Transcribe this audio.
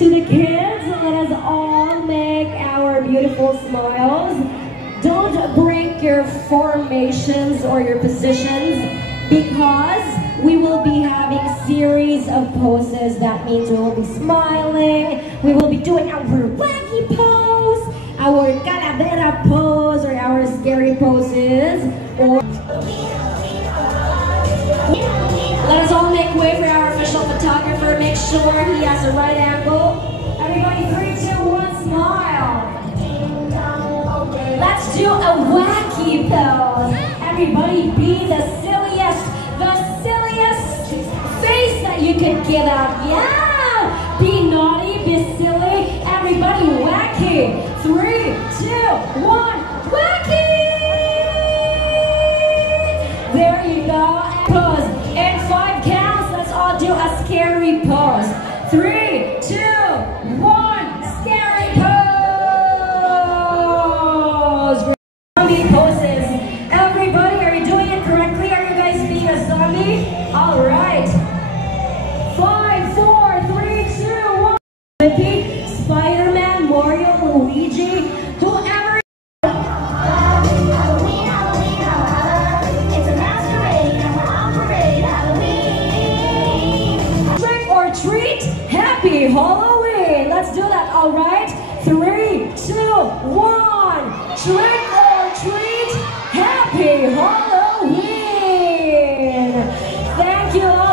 To the kids, let us all make our beautiful smiles. Don't break your formations or your positions, because we will be having series of poses. That means we will be smiling, we will be doing our wacky pose, our calavera pose, or our scary poses, or let us all make way for our official photographer. Make sure he has the right angle. Everybody, 3, 2, 1, smile. Let's do a wacky pose. Everybody be the silliest face that you can give out. Yeah! Be naughty, be silly. Everybody wacky. 3, 2, 1, wacky! There you go. Pose. In 5 counts, let's all do a scary pose. 3, 2, 1, scary pose. Zombie poses. Everybody, are you doing it correctly? Are you guys being a zombie? All right. 5, 4, 3, 2, 1. Flippy, Spider-Man, Mario, Luigi, whoever. Treat, happy Halloween. Let's do that, all right? 3, 2, 1. Trick or treat, happy Halloween. Thank you all.